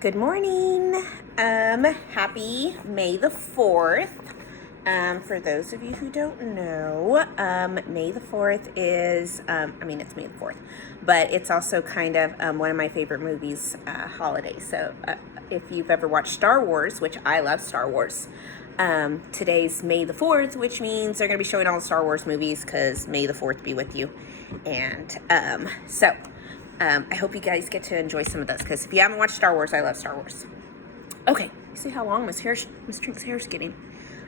Good morning. Happy May the 4th. For those of you who don't know, May the 4th is, it's May the 4th, but it's also kind of one of my favorite movies, holidays. So if you've ever watched Star Wars, which I love Star Wars, today's May the 4th, which means they're going to be showing all the Star Wars movies because May the 4th be with you. And I hope you guys get to enjoy some of those because if you haven't watched Star Wars, I love Star Wars. Okay, see how long Miss Trink's hair's getting.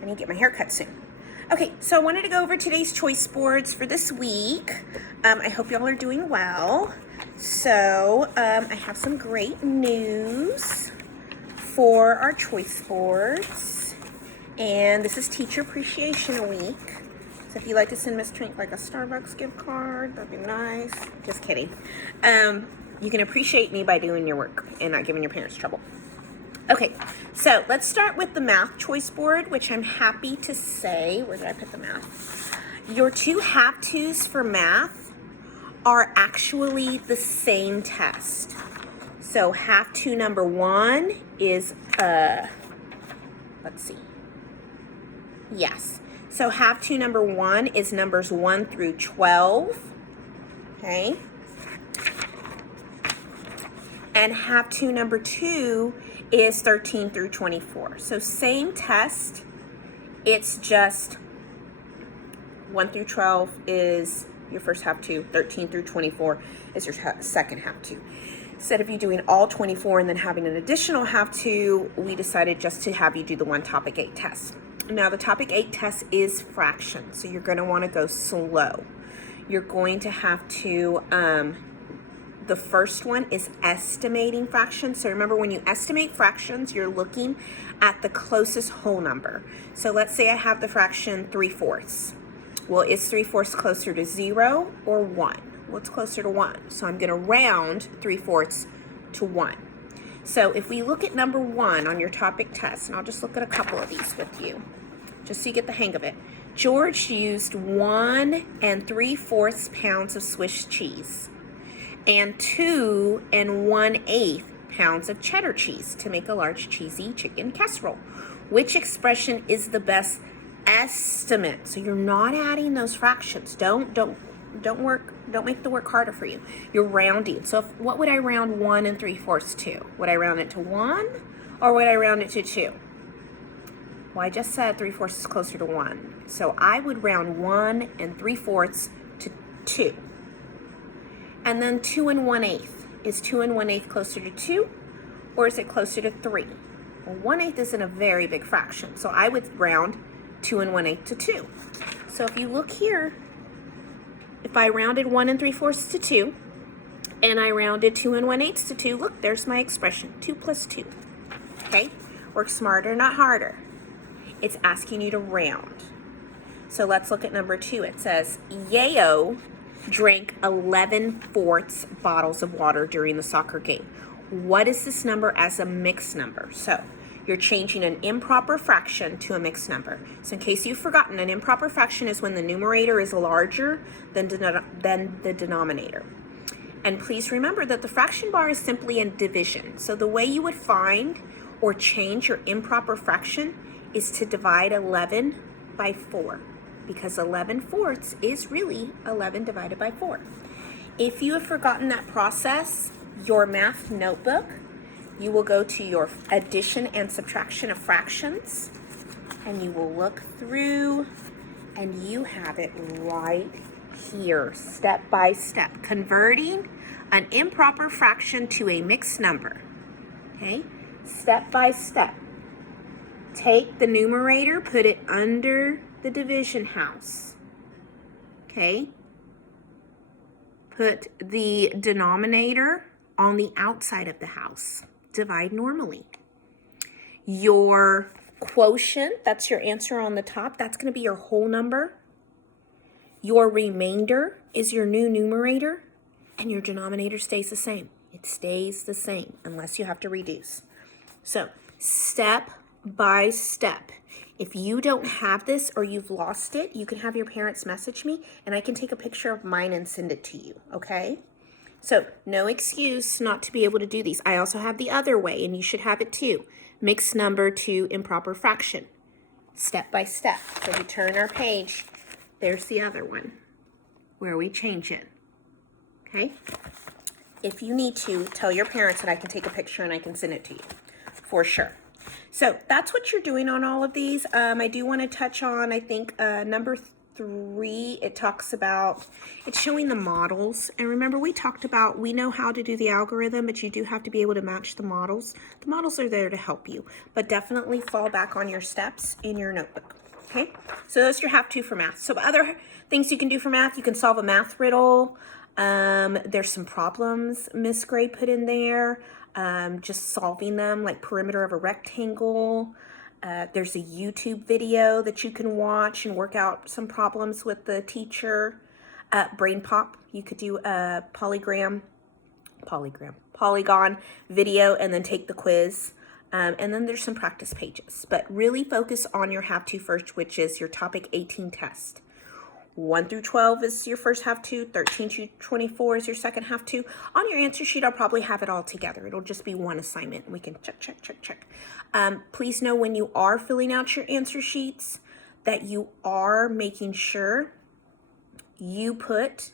I need to get my hair cut soon. Okay, so I wanted to go over today's choice boards for this week. I hope y'all are doing well. So I have some great news for our choice boards. And this is Teacher Appreciation Week. So if you'd like to send Miss Trink like a Starbucks gift card, that'd be nice. Just kidding. You can appreciate me by doing your work and not giving your parents trouble. Okay, so let's start with the math choice board, which I'm happy to say, where did I put the math? Your two have-tos for math are actually the same test. So have-to number 1 is, let's see. Yes. So have-to number 1 is numbers 1 through 12. Okay. And have-to number 2 is 13 through 24. So same test, it's just 1 through 12 is your first have-to, 13 through 24 is your second have-to. Instead of you doing all 24 and then having an additional have-to, we decided just to have you do the one topic 8 test. Now the topic 8 test is fractions, so you're going to want to go slow. You're going to have to the first one is estimating fractions. So remember, when you estimate fractions, you're looking at the closest whole number. So let's say I have the fraction 3/4. Well, is 3/4 closer to 0 or 1? Well, it's closer to 1. So I'm going to round 3/4 to 1. So if we look at number 1 on your topic test, and I'll just look at a couple of these with you, just so you get the hang of it. George used 1 3/4 pounds of Swiss cheese and 2 1/8 pounds of cheddar cheese to make a large cheesy chicken casserole. Which expression is the best estimate? So you're not adding those fractions. Don't make the work harder for you. You're rounding. So what would I round 1 3/4 to? Would I round it to 1 or would I round it to 2? Well, I just said 3/4 is closer to 1. So I would round 1 3/4 to 2. And then 2 1/8. Is 2 1/8 closer to 2 or is it closer to 3? Well, 1/8 isn't a very big fraction, so I would round 2 1/8 to 2. So if you look here, if I rounded 1 3/4 to 2 and I rounded 2 1/8 to 2, look, there's my expression, 2 plus 2. Okay? Work smarter, not harder. It's asking you to round. So let's look at number 2. It says, Yayo drank 11/4 bottles of water during the soccer game. What is this number as a mixed number? So you're changing an improper fraction to a mixed number. So in case you've forgotten, an improper fraction is when the numerator is larger than the denominator. And please remember that the fraction bar is simply a division. So the way you would find or change your improper fraction is to divide 11 by 4. Because 11/4 is really 11 divided by 4. If you have forgotten that process, your math notebook, you will go to your addition and subtraction of fractions, and you will look through, and you have it right here, step by step, converting an improper fraction to a mixed number. Okay, step by step. Take the numerator, put it under the division house. Okay. Put the denominator on the outside of the house. Divide normally. Your quotient, that's your answer on the top, that's going to be your whole number. Your remainder is your new numerator, and your denominator stays the same. It stays the same unless you have to reduce. So, step by step. If you don't have this or you've lost it, you can have your parents message me and I can take a picture of mine and send it to you, okay? So no excuse not to be able to do these. I also have the other way, and you should have it too. Mixed number to improper fraction, step by step. So we turn our page. There's the other one where we change it. Okay? If you need to, tell your parents that I can take a picture and I can send it to you for sure. So that's what you're doing on all of these. I do want to touch on, I think, number 3, it talks about, it's showing the models. And remember, we talked about, we know how to do the algorithm, but you do have to be able to match the models. The models are there to help you, but definitely fall back on your steps in your notebook. Okay, so those are your have to for math. So other things you can do for math, you can solve a math riddle. There's some problems Miss Gray put in there, just solving them, like perimeter of a rectangle. There's a YouTube video that you can watch and work out some problems with the teacher. Brain Pop, you could do a polygon video and then take the quiz. And then there's some practice pages, but really focus on your have to first, which is your topic 18 test. 1 through 12 is your first have to, 13 to 24 is your second have to. On your answer sheet, I'll probably have it all together. It'll just be one assignment and we can check. Please know when you are filling out your answer sheets that you are making sure you put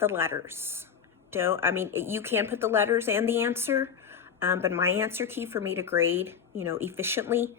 the letters. You can put the letters and the answer, but my answer key for me to grade, efficiently,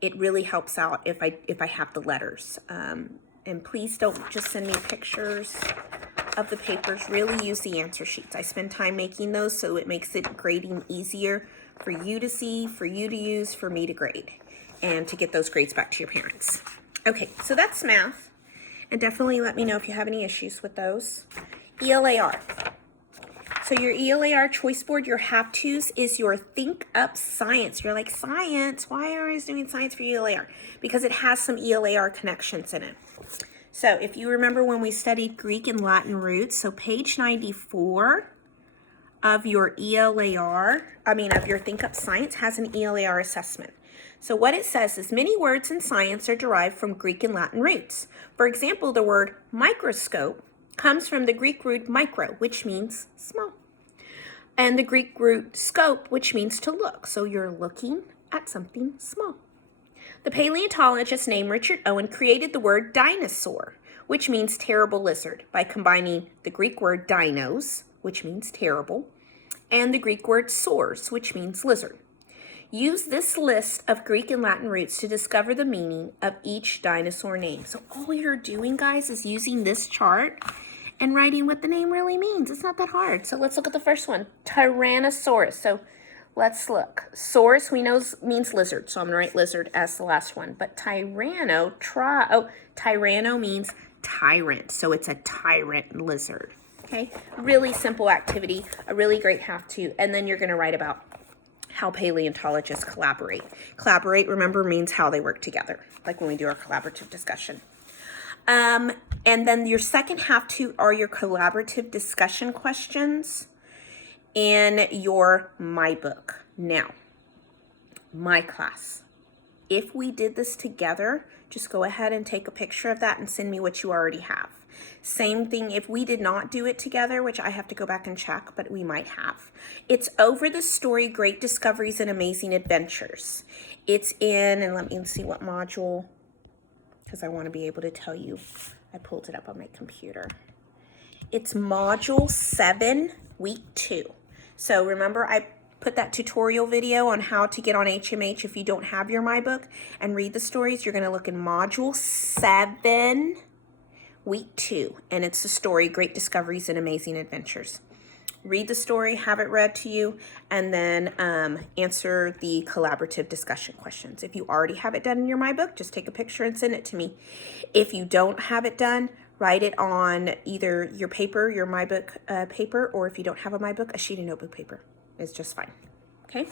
it really helps out if I have the letters. And please don't just send me pictures of the papers. Really use the answer sheets. I spend time making those, so it makes it grading easier for you to see, for you to use, for me to grade, and to get those grades back to your parents. Okay, so that's math. And definitely let me know if you have any issues with those. ELAR. So your ELAR choice board, your have tos, is your Think Up Science. You're like, science? Why are I doing science for ELAR? Because it has some ELAR connections in it. So if you remember when we studied Greek and Latin roots, so page 94 of your of your Think Up Science has an ELAR assessment. So what it says is many words in science are derived from Greek and Latin roots. For example, the word microscope comes from the Greek root micro, which means small, and the Greek root scope, which means to look. So you're looking at something small. The paleontologist named Richard Owen created the word dinosaur, which means terrible lizard, by combining the Greek word dinos, which means terrible, and the Greek word saurs, which means lizard. Use this list of Greek and Latin roots to discover the meaning of each dinosaur name. So all you're doing, guys, is using this chart and writing what the name really means. It's not that hard. So let's look at the first one, Tyrannosaurus. So let's look. Saurus, we know, means lizard, so I'm going to write lizard as the last one. But tyranno means tyrant, so it's a tyrant lizard. Okay, really simple activity, a really great have to, and then you're going to write about how paleontologists collaborate. Collaborate, remember, means how they work together, like when we do our collaborative discussion. And then your second have to are your collaborative discussion questions in your My Book. Now, my class, if we did this together, just go ahead and take a picture of that and send me what you already have. Same thing if we did not do it together, which I have to go back and check, but we might have. It's Over the Story, Great Discoveries and Amazing Adventures. It's in, and let me see what module, because I want to be able to tell you. I pulled it up on my computer. It's module 7, week 2. So remember, I put that tutorial video on how to get on HMH if you don't have your My Book and read the stories. You're going to look in module 7, week 2, and it's the story, Great Discoveries and Amazing Adventures. Read the story, have it read to you, and then answer the collaborative discussion questions. If you already have it done in your My Book, just take a picture and send it to me. If you don't have it done, write it on either your paper, your My Book paper, or if you don't have a My Book, a sheet of notebook paper is just fine. Okay.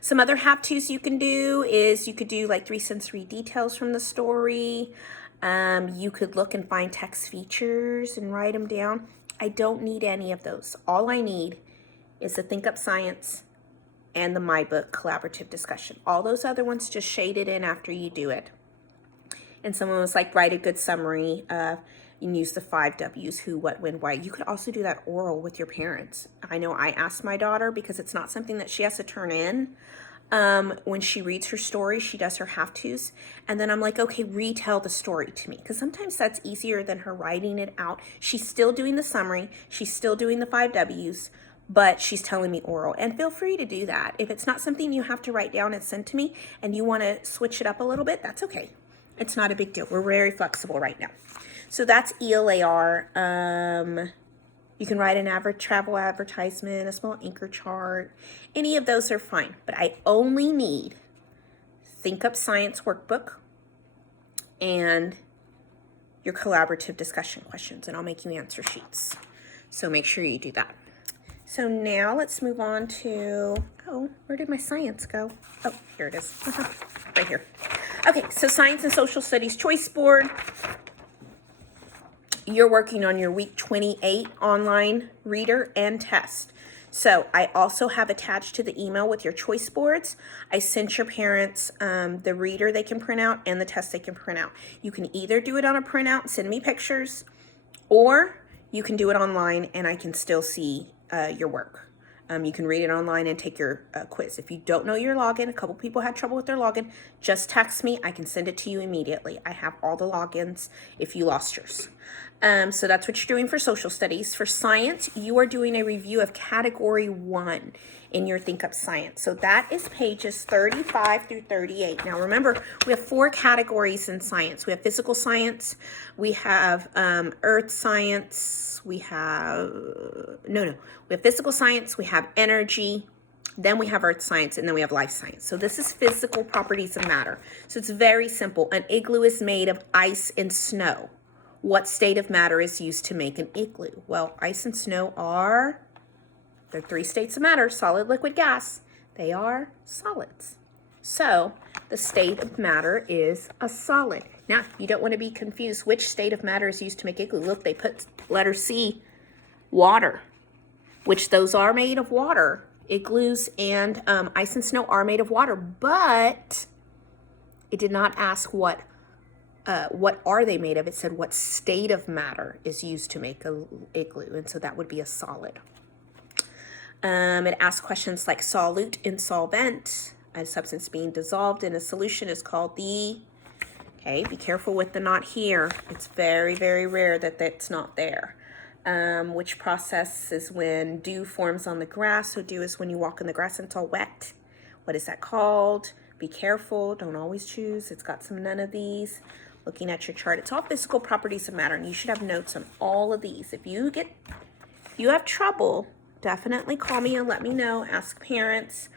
Some other have-tos you can do is you could do like 3 sensory details from the story. You could look and find text features and write them down. I don't need any of those. All I need is the Think Up Science and the My Book collaborative discussion. All those other ones, just shade it in after you do it. And someone was like, write a good summary You can use the 5 W's, who, what, when, why. You could also do that oral with your parents. I know I asked my daughter, because it's not something that she has to turn in. When she reads her story, she does her have-tos, and then I'm like, okay, retell the story to me, because sometimes that's easier than her writing it out. She's still doing the summary, she's still doing the 5 W's, but she's telling me oral. And feel free to do that. If it's not something you have to write down and send to me, and you want to switch it up a little bit, that's okay. It's not a big deal. We're very flexible right now. So that's ELAR. You can write an travel advertisement, a small anchor chart. Any of those are fine, but I only need Think Up Science workbook and your collaborative discussion questions, and I'll make you answer sheets. So make sure you do that. So now let's move on to, oh, where did my science go? Oh, here it is, right here. Okay, so Science and Social Studies Choice Board. You're working on your week 28 online reader and test. So I also have attached to the email with your choice boards, I sent your parents the reader they can print out and the test they can print out. You can either do it on a printout and send me pictures, or you can do it online and I can still see your work. You can read it online and take your quiz. If you don't know your login, a couple people had trouble with their login, just text me. I can send it to you immediately. I have all the logins if you lost yours. So that's what you're doing for social studies. For science, you are doing a review of category 1 in your Think Up Science. So that is pages 35 through 38. Now remember, we have 4 categories in science. We have physical science, we have earth science, we have, we have physical science, we have energy, then we have earth science, and then we have life science. So this is physical properties of matter. So it's very simple. An igloo is made of ice and snow. What state of matter is used to make an igloo? Well, ice and snow are, they're 3 states of matter: solid, liquid, gas. They are solids. So the state of matter is a solid. Now, you don't want to be confused which state of matter is used to make igloo. Look, they put letter C, water, which those are made of water. Igloos and ice and snow are made of water, but it did not ask what are they made of. It said what state of matter is used to make a igloo, and so that would be a solid. It asks questions like solute and solvent. A substance being dissolved in a solution is called the, okay, be careful with the not here. It's very, very rare that that's not there. Which process is when dew forms on the grass? So dew is when you walk in the grass and it's all wet. What is that called? Be careful, don't always choose. It's got none of these. Looking at your chart, it's all physical properties of matter, and you should have notes on all of these. If you have trouble, definitely call me and let me know. Ask parents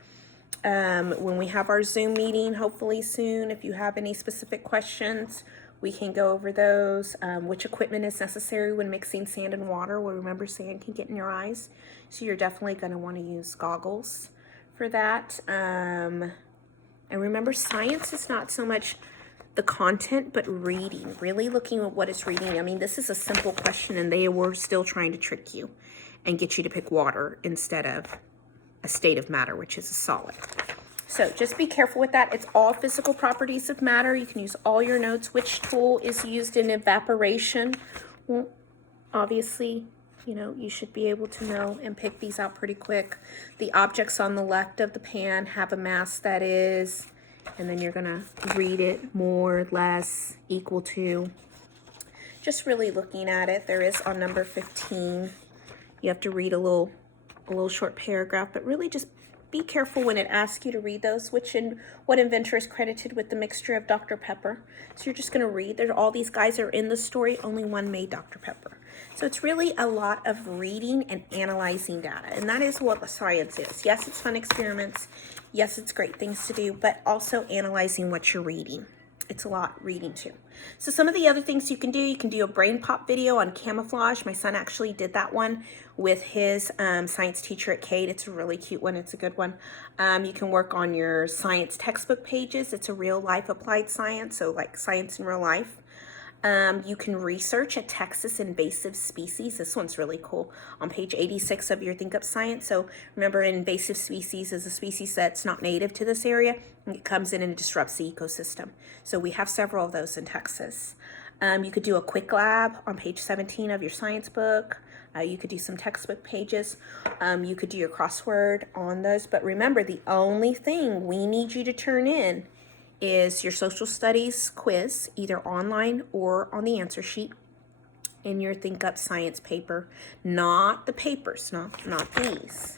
when we have our Zoom meeting, hopefully soon. If you have any specific questions, we can go over those. Which equipment is necessary when mixing sand and water? Well, remember, sand can get in your eyes, so you're definitely going to want to use goggles for that. And remember, science is not so much the content, but reading, really looking at what it's reading. I mean, this is a simple question, and they were still trying to trick you and get you to pick water instead of a state of matter, which is a solid. So just be careful with that. It's all physical properties of matter. You can use all your notes. Which tool is used in evaporation? Well, obviously, you should be able to know and pick these out pretty quick. The objects on the left of the pan have a mass that is, and then you're gonna read it, more, less, equal to. Just really looking at it. There is on number 15. You have to read a little short paragraph, but really just be careful when it asks you to read those. What inventor is credited with the mixture of Dr. Pepper? So you're just going to read. All these guys are in the story. Only one made Dr. Pepper. So it's really a lot of reading and analyzing data, and that is what science is. Yes, it's fun experiments. Yes, it's great things to do, but also analyzing what you're reading. It's a lot reading too. So some of the other things you can do a brain pop video on camouflage. My son actually did that one with his science teacher at Cade. It's a really cute one. It's a good one. You can work on your science textbook pages. It's a real life applied science, so like science in real life. You can research a Texas invasive species. This one's really cool. On page 86 of your Think Up Science. So remember, an invasive species is a species that's not native to this area, and it comes in and disrupts the ecosystem. So we have several of those in Texas. You could do a quick lab on page 17 of your science book. You could do some textbook pages. You could do your crossword on those. But remember, the only thing we need you to turn in is your social studies quiz, either online or on the answer sheet, in your Think Up Science paper. Not the papers, not these,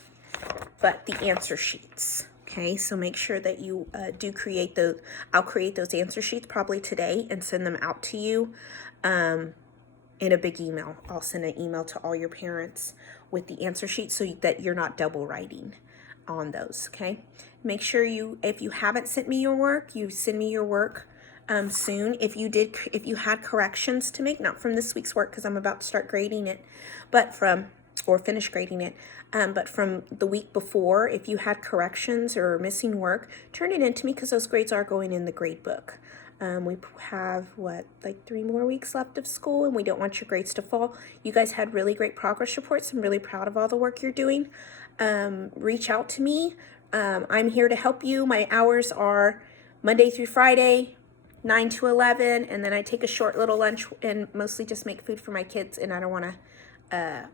but the answer sheets. Okay, so make sure that you do create those. I'll create those answer sheets probably today and send them out to you in a big email. I'll send an email to all your parents with the answer sheets so that you're not double writing on those. Okay, make sure if you haven't sent me your work, you send me your work soon. If you had corrections to make, not from this week's work because I'm about to start grading it, or finish grading it, but from the week before, if you had corrections or missing work, turn it in to me because those grades are going in the grade book. We have, like 3 more weeks left of school, and we don't want your grades to fall. You guys had really great progress reports. I'm really proud of all the work you're doing. Reach out to me. I'm here to help you. My hours are Monday through Friday, 9 to 11, and then I take a short little lunch and mostly just make food for my kids, and I don't want to,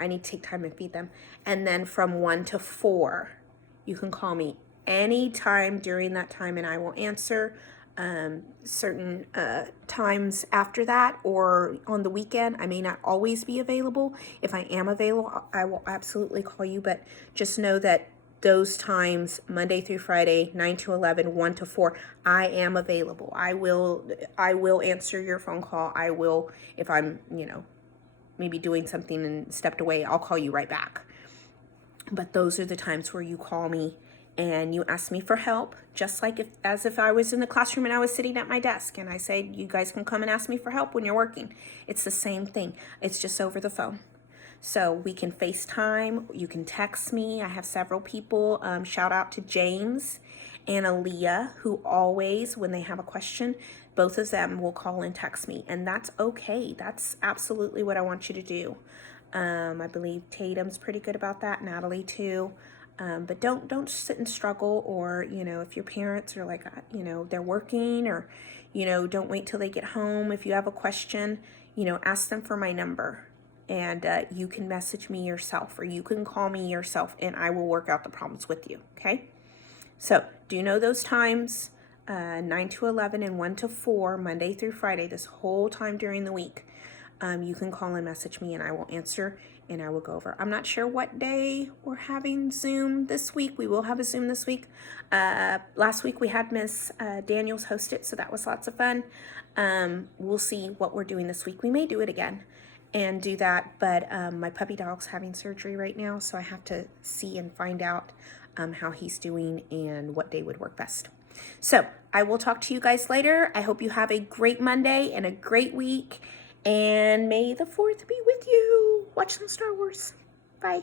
I need to take time and feed them. And then from 1 to 4, you can call me anytime during that time, and I will answer. Certain times after that or on the weekend, I may not always be available. If I am available, I will absolutely call you, but just know that those times, Monday through Friday, 9 to 11, 1 to 4, I am available. I will answer your phone call. I will, if I'm, maybe doing something and stepped away, I'll call you right back. But those are the times where you call me and you ask me for help, just like as if I was in the classroom and I was sitting at my desk and I say, you guys can come and ask me for help when you're working. It's the same thing. It's just over the phone. So we can FaceTime, you can text me. I have several people. Shout out to James and Aaliyah, who always, when they have a question, both of them will call and text me. And that's okay. That's absolutely what I want you to do. I believe Tatum's pretty good about that, Natalie too. But don't sit and struggle, or, if your parents are like, they're working, or, don't wait till they get home. If you have a question, ask them for my number, and you can message me yourself, or you can call me yourself, and I will work out the problems with you. Okay. So do know those times, 9 to 11 and 1 to 4, Monday through Friday, this whole time during the week. You can call and message me and I will answer and I will go over. I'm not sure what day we're having Zoom this week. We will have a Zoom this week. Last week we had Miss Daniels host it, so that was lots of fun. We'll see what we're doing this week. We may do it again and do that, but my puppy dog's having surgery right now, so I have to see and find out how he's doing and what day would work best. So I will talk to you guys later. I hope you have a great Monday and a great week. And may the 4th be with you. Watch some Star Wars. Bye.